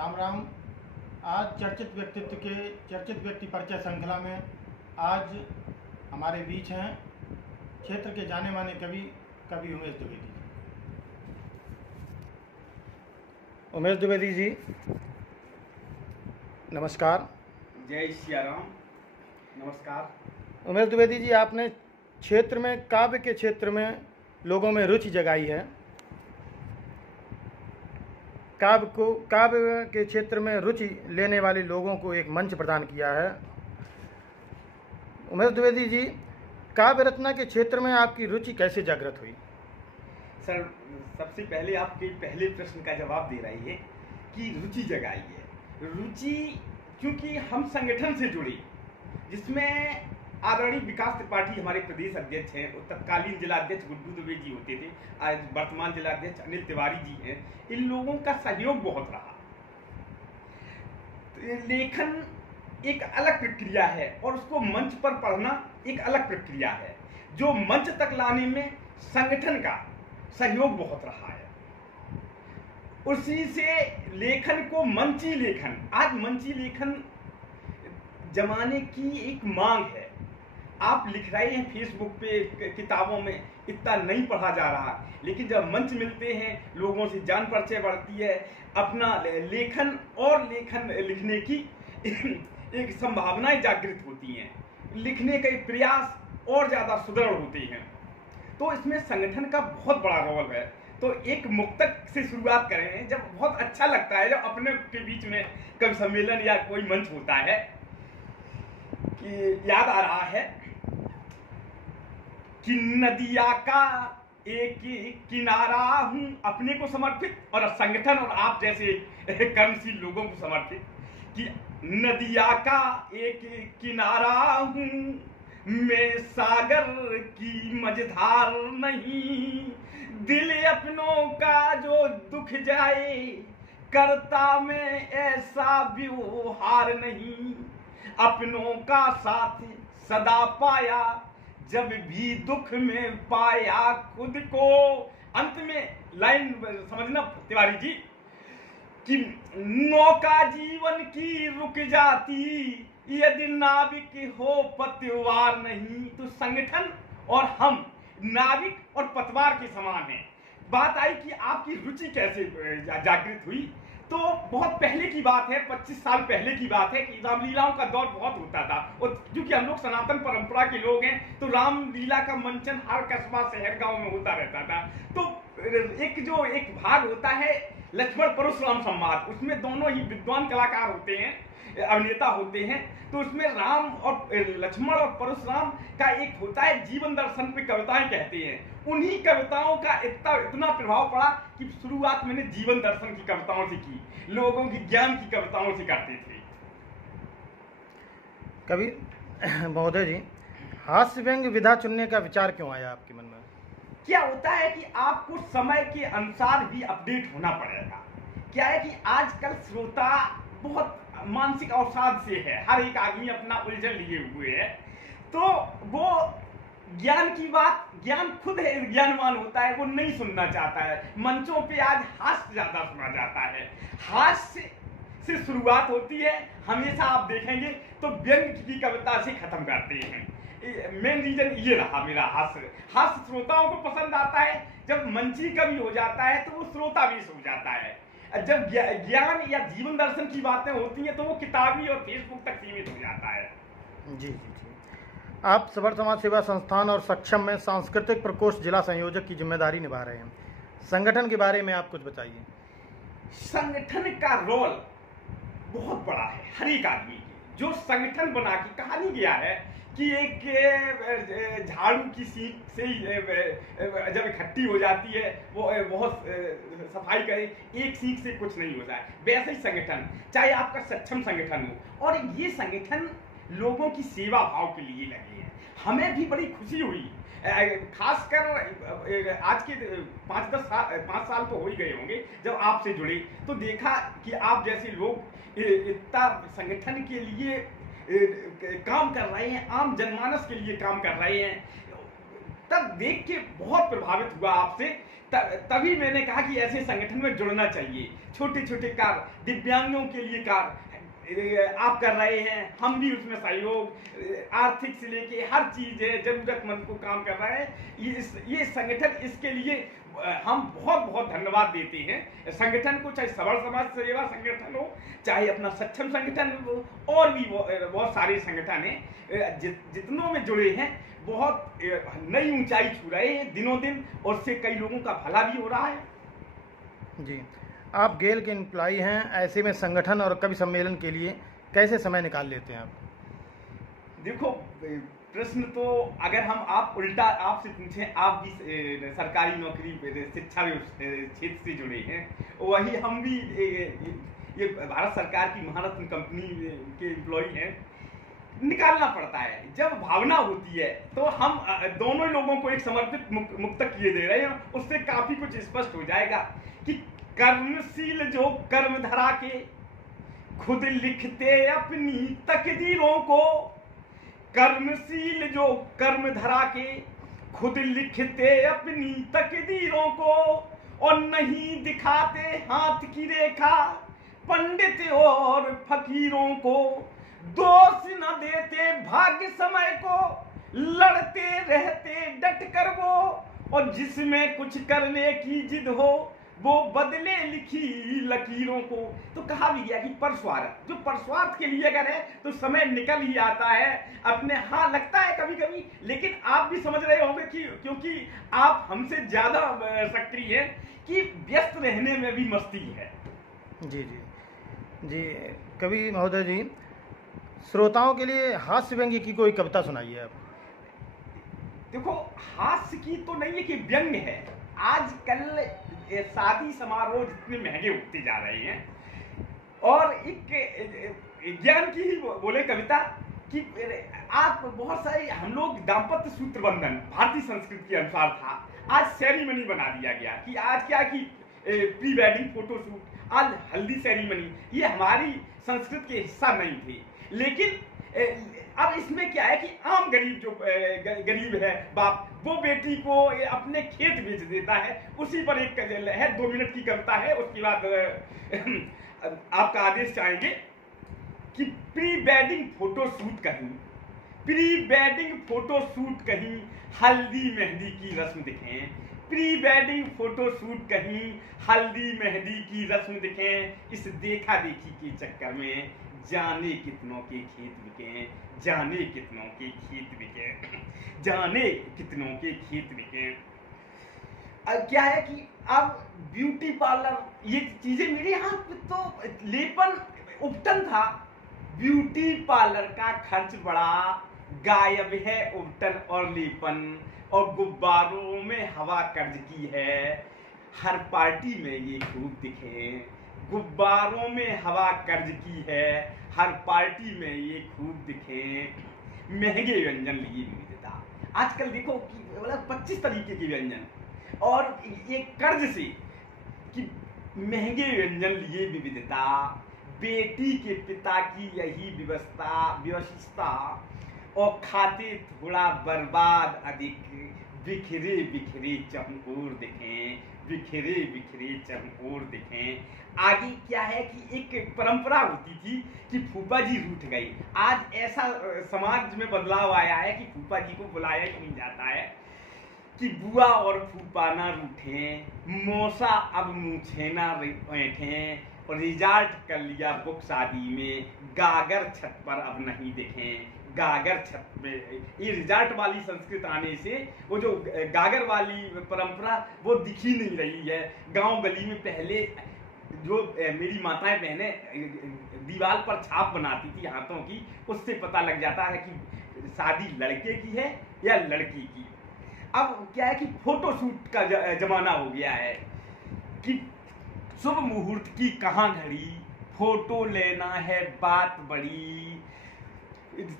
राम राम। आज चर्चित व्यक्ति परिचय श्रृंखला में आज हमारे बीच हैं क्षेत्र के जाने माने कवि उमेश द्विवेदी जी। नमस्कार। जय सिया राम। नमस्कार। उमेश द्विवेदी जी, आपने क्षेत्र में काव्य के क्षेत्र में लोगों में रुचि जगाई है। काव्य के क्षेत्र में रुचि लेने वाले लोगों को एक मंच प्रदान किया है। उमेश द्विवेदी जी, काव्य रचना के क्षेत्र में आपकी रुचि कैसे जागृत हुई? सर, सबसे पहले आपके पहले प्रश्न का जवाब दे रही है कि रुचि जगाई है। रुचि क्योंकि हम संगठन से जुड़े, जिसमें आदरणीय विकास त्रिपाठी हमारे प्रदेश अध्यक्ष हैं, तत्कालीन जिलाध्यक्ष गुड्डू दुबे जी होते थे, आज वर्तमान जिलाध्यक्ष अनिल तिवारी जी हैं। इन लोगों का सहयोग बहुत रहा। लेखन एक अलग प्रक्रिया है और उसको मंच पर पढ़ना एक अलग प्रक्रिया है, जो मंच तक लाने में संगठन का सहयोग बहुत रहा है। उसी से लेखन को मंची लेखन, आज मंची लेखन जमाने की एक मांग है। आप लिख रहे हैं फेसबुक पे, किताबों में इतना नहीं पढ़ा जा रहा, लेकिन जब मंच मिलते हैं, लोगों से जान परिचय बढ़ती है, अपना लेखन और लेखन लिखने की एक संभावनाएं जागृत होती हैं, लिखने के प्रयास और ज़्यादा सुदृढ़ होते हैं। तो इसमें संगठन का बहुत बड़ा रोल है। तो एक मुक्तक से शुरुआत करें। जब बहुत अच्छा लगता है जब अपने के बीच में कवि सम्मेलन या कोई मंच होता है, कि याद आ रहा है कि नदिया का एक किनारा हूं, अपने को समर्पित और संगठन और आप जैसे कर्मशील लोगों को समर्पित, कि नदिया का एक किनारा हूं, मैं सागर की मझधार नहीं, दिल अपनों का जो दुख जाए, करता मैं ऐसा व्यवहार नहीं, अपनों का साथ सदा पाया, जब भी दुख में पाया खुद को। अंत में लाइन समझना तिवारी जी, कि नौका जीवन की रुक जाती, यदि नाविक हो पतवार नहीं। तो संगठन और हम नाविक और पतवार के समान हैं। बात आई कि आपकी रुचि कैसे जागृत हुई, तो बहुत पहले की बात है, 25 साल पहले की बात है, कि रामलीलाओं का दौर बहुत होता था। और क्योंकि हम लोग सनातन परंपरा के लोग हैं, तो रामलीला का मंचन हर कस्बा शहर गांव में होता रहता था। तो एक भाग होता है लक्ष्मण परशुराम संवाद, उसमें दोनों ही विद्वान कलाकार होते हैं, अभिनेता होते हैं। तो उसमें राम और लक्ष्मण और परशुराम का एक होता है जीवन दर्शन पे कविताएं कहते हैं। उन्हीं कविताओं का इतना प्रभाव पड़ा कि शुरुआत मैंने जीवन दर्शन की कविताओं से की, लोगों की ज्ञान की कविताओं से करते थे। कवि महोदय जी, हास्य व्यंग्य विधा चुनने का विचार क्यों आया आपके मन में? क्या होता है कि आपको समय के अनुसार भी अपडेट होना पड़ेगा। क्या है कि आजकल श्रोता बहुत मानसिक अवसाद से है, हर एक आदमी अपना उलझन लिए हुए है। तो वो ज्ञान की बात, ज्ञान खुद है ज्ञानवान होता है, वो नहीं सुनना चाहता है। मंचों पे आज हास्य ज्यादा सुना जाता है, हास्य से शुरुआत होती है। हमेशा आप देखेंगे तो व्यंग्य की कविता से खत्म करते हैं। मेन रीजन ये रहा मेरा। हास्य श्रोताओं को पसंद आता है। जब मंची कवि हो जाता है तो वो श्रोता भी हो जाता है। जब ज्ञान या जीवन दर्शन की बातें होती हैं तो वो किताबी और फेसबुक तक सीमित हो जाता है। जी जी जी। आप सबर समाज सेवा संस्थान और सक्षम में सांस्कृतिक प्रकोष्ठ जिला संयोजक की जिम्मेदारी निभा रहे हैं। संगठन के बारे में आप कुछ बताइए। संगठन का रोल बहुत बड़ा है हर एक आदमी की। जो संगठन बना के, कहानी गया है कि एक झाड़ू की सीख से जब इकट्ठी हो जाती है, वो बहुत सफाई करे, एक सीख से कुछ नहीं होता है। वैसे ही संगठन, चाहे आपका सक्षम संगठन हो, और ये संगठन लोगों की सेवा भाव के लिए लगे हैं। हमें भी बड़ी खुशी हुई, खासकर आज के 5 साल तो हो ही गए होंगे जब आपसे जुड़े, तो देखा कि आप जैसे लोग इतना संगठन के लिए काम कर रहे हैं, आम जनमानस के लिए काम कर रहे हैं। तब देख के बहुत प्रभावित हुआ आपसे तभी मैंने कहा कि ऐसे संगठन में जुड़ना चाहिए। छोटे छोटे कार्य, दिव्यांगों के लिए कार्य आप कर रहे हैं, हम भी उसमें सहयोग, आर्थिक से लेके हर चीज है, जरूरतमंद को काम कर रहे हैं। ये संगठन, इसके लिए हम बहुत बहुत धन्यवाद देते हैं संगठन को, चाहे सबल समाज सेवा संगठन हो, चाहे अपना सक्षम संगठन हो, और भी बहुत सारे संगठन हैं जितनों में जुड़े हैं, बहुत नई ऊंचाई छू रहे हैं दिनों दिन, और उससे कई लोगों का भला भी हो रहा है। जी, आप गेल के एम्प्लॉई हैं, ऐसे में संगठन और कवि सम्मेलन के लिए कैसे समय निकाल लेते हैं आप? देखो, प्रश्न तो अगर आप उल्टा आपसे पूछें, आप भी सरकारी नौकरी शिक्षा क्षेत्र से जुड़े हैं, वही हम भी ये भारत सरकार की महारत्न कंपनी के एम्प्लॉय हैं, निकालना पड़ता है। जब भावना होती है तो हम दोनों लोगों को एक समर्पित मुक्तक किए दे रहे हैं, उससे काफी कुछ स्पष्ट हो जाएगा कि कर्मशील जो कर्म धरा के खुद लिखते अपनी तकदीरों को, कर्मशील जो कर्म धरा के खुद लिखते अपनी तकदीरों को, और नहीं दिखाते हाथ की रेखा पंडित और फकीरों को, दोष न देते भाग्य समय को, लड़ते रहते डट कर वो, और जिसमें कुछ करने की जिद हो वो बदले लिखी लकीरों को। तो कहा भी गया कि परस्वार्थ, जो परस्वार्थ के लिए अगर है तो समय निकल ही आता है अपने। हाँ, लगता है कभी कभी, लेकिन आप भी समझ रहे होंगे कि क्योंकि आप हमसे ज्यादा सक्रिय हैं कि व्यस्त रहने में भी मस्ती है। जी जी जी, कवि महोदय जी, श्रोताओं के लिए हास्य व्यंग्य की कोई कविता सुनाइए आप। देखो, हास्य की तो नहीं है कि व्यंग्य है। आजकल शादी समारोह जितने महंगे होते जा रहे हैं, और एक ज्ञान की ही बोले कविता कि आप बहुत सारे, हम लोग दाम्पत्य सूत्र बंधन भारतीय संस्कृति के अनुसार था, आज सेरेमनी बना दिया गया कि आज क्या कि प्री वेडिंग फोटोशूट, आज हल्दी सेरेमनी, ये हमारी संस्कृति के हिस्सा नहीं थे। लेकिन अब इसमें क्या है कि आम गरीब जो गरीब है बाप, वो बेटी को अपने खेत बेच देता है। उसी पर एक है 2 मिनट की कविता है, उसके बाद आपका आदेश चाहेंगे कि प्री वेडिंग फोटोशूट कहीं, प्री वेडिंग फोटोशूट कहीं, हल्दी मेहंदी की रस्म दिखें, प्री वेडिंग फोटोशूट कहीं, हल्दी मेहंदी की रस्म दिखें। इस देखा देखी के चक्कर में जाने कितनों के खेत बिके, जाने कितनों के खेत बिके, जाने कितनों के खेत बिके। अब क्या है कि अब ब्यूटी पार्लर, ये चीजें मेरे यहाँ तो लेपन उपटन था, ब्यूटी पार्लर का खर्च बढ़ा, गायब है उपटन और लेपन, और गुब्बारों में हवा कर्ज की है, हर पार्टी में ये खूब दिखे, गुब्बारों में हवा कर्ज की है, हर पार्टी में ये खूब दिखे, महंगे व्यंजन लिए विविधता। आजकल देखो कि मतलब 25 तरीके के व्यंजन, और ये कर्ज से कि महंगे व्यंजन लिए विविधता, बेटी के पिता की यही व्यवस्था, और खाते थोड़ा बर्बाद अधिक, बिखरे बिखरे चमकोर दिखें, बिखरे बिखरे चमकोर दिखें। आगे क्या है कि एक परंपरा होती थी कि फूफा जी रूठ गई। आज ऐसा समाज में बदलाव आया है कि फूफा जी को बुलाया ही नहीं जाता है, कि बुआ और फूफा ना रूठें, मौसा अब मूछे ना बैठें, और रिजल्ट कर लिया बुक शादी में, गागर छत पर अब नहीं दिखें, गागर छत पे। ये रिजल्ट वाली संस्कृत आने से वो जो गागर वाली परंपरा वो दिखी नहीं रही है। गांव गली में पहले जो मेरी माताएं बहनें दीवार पर छाप बनाती थी हाथों की, उससे पता लग जाता है कि शादी लड़के की है या लड़की की। अब क्या है कि फोटोशूट का जमाना हो गया है कि शुभ मुहूर्त की कहाँ घड़ी, फोटो लेना है बात बड़ी,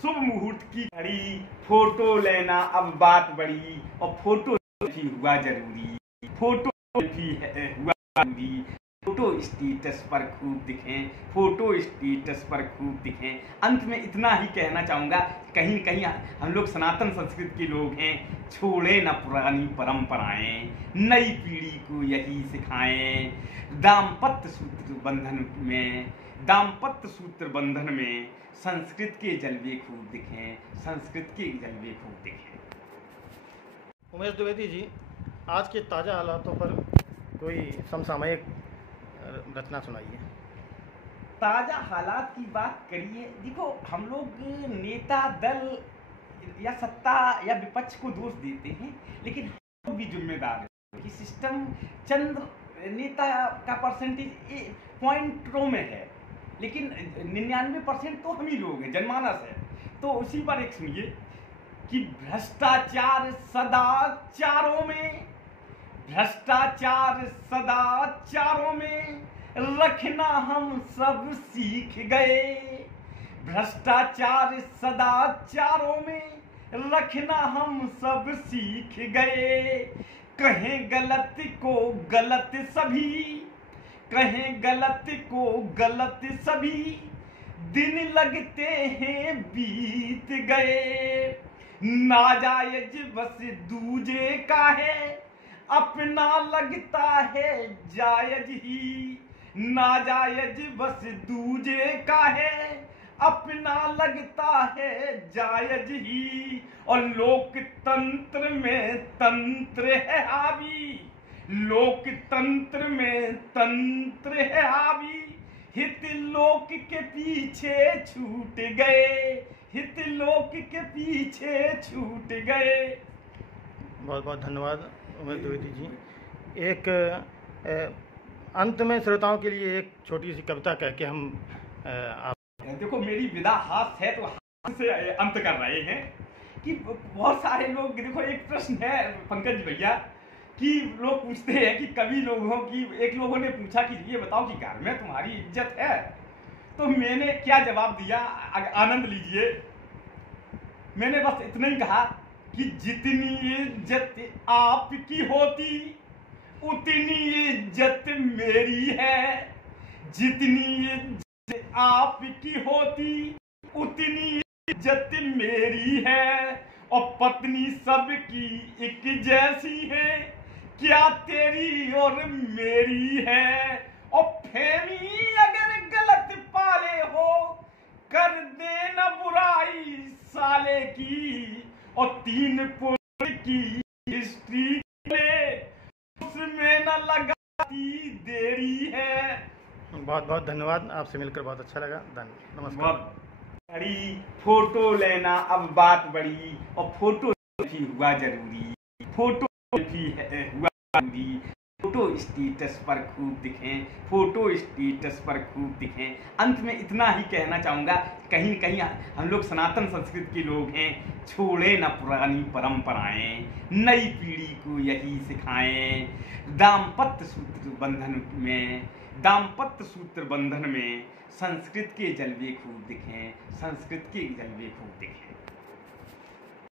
शुभ मुहूर्त की घड़ी, फोटो लेना अब बात बड़ी, और फोटो भी हुआ जरूरी, फोटो भी हुआ जरूरी, फोटो स्टेटस पर खूब दिखें, फोटो स्टेटस पर खूब दिखें। अंत में इतना ही कहना चाहूँगा, कहीं कहीं हम लोग सनातन संस्कृति के लोग हैं, छोड़े न पुरानी परंपराएं, नई पीढ़ी को यही सिखाएं। दाम्पत्य सूत्र बंधन में संस्कृत के जलवे खूब दिखें, संस्कृत के जलवे खूब दिखें। उमेश द्विवेदी जी, आज के ताज़ा हालातों पर कोई समसामयिक रचना सुनाइए। ताज़ा हालात की बात करिए। देखो, हम लोग नेता दल या सत्ता या विपक्ष को दोष देते हैं, लेकिन हम लोग भी जिम्मेदार हैं कि सिस्टम चंद नेता का परसेंटेज पॉइंटों में है, लेकिन 99% तो हम ही लोग हैं, जनमानस है। तो उसी पर एक सुनिए कि भ्रष्टाचार सदाचारों में रखना हम सब सीख गए। भ्रष्टाचार सदाचारों में रखना हम सब सीख गए। कहें गलत को गलत सभी, दिन लगते हैं बीत गए। नाजायज बस दूजे का है, अपना लगता है जायज ही। नाजायज बस दूजे का है, अपना लगता है जायज ही। और लोकतंत्र में तंत्र है हावी, लोकतंत्र में तंत्र है हावी। हित लोक के पीछे छूट गए। बहुत बहुत धन्यवाद उमेश द्विवेदी जी। एक अंत में श्रोताओं के लिए एक छोटी सी कविता कह के हम देखो, मेरी विदा हास्य है तो हास्य से अंत कर रहे हैं कि बहुत सारे लोग, देखो एक प्रश्न है पंकज भैया कि लोग पूछते हैं कि कवि लोगों की, एक लोगों ने पूछा कि ये बताओ कि घर में तुम्हारी इज्जत है, तो मैंने क्या जवाब दिया, आनंद लीजिए। मैंने बस इतना ही कहा कि जितनी इज्जत आपकी होती उतनी इज्जत मेरी है। जितनी इज्जत आपकी होती उतनी इज्जत मेरी है। और पत्नी सबकी एक जैसी है, क्या तेरी और मेरी है। और फेमी अगर गलत पाले हो, कर देना बुराई साले की। और 3 पुरुष की हिस्ट्री उसमें न लगाती देरी है। बहुत बहुत धन्यवाद, आपसे मिलकर बहुत अच्छा लगा। नमस्कार। बड़ी फोटो लेना अब बात बड़ी, और फोटो भी हुआ जरूरी, फोटो भी हुआ जरूरी। फोटो स्टेटस पर खूब दिखें, फोटो स्टेटस पर खूब दिखें। अंत में इतना ही कहना चाहूँगा, कहीं कहीं हम लोग सनातन संस्कृति के लोग हैं, छोड़े न पुरानी परंपराएं, नई पीढ़ी को यही सिखाएं। दाम्पत्य सूत्र बंधन में संस्कृत के जलवे खूब दिखें, संस्कृत के जलवे खूब दिखें।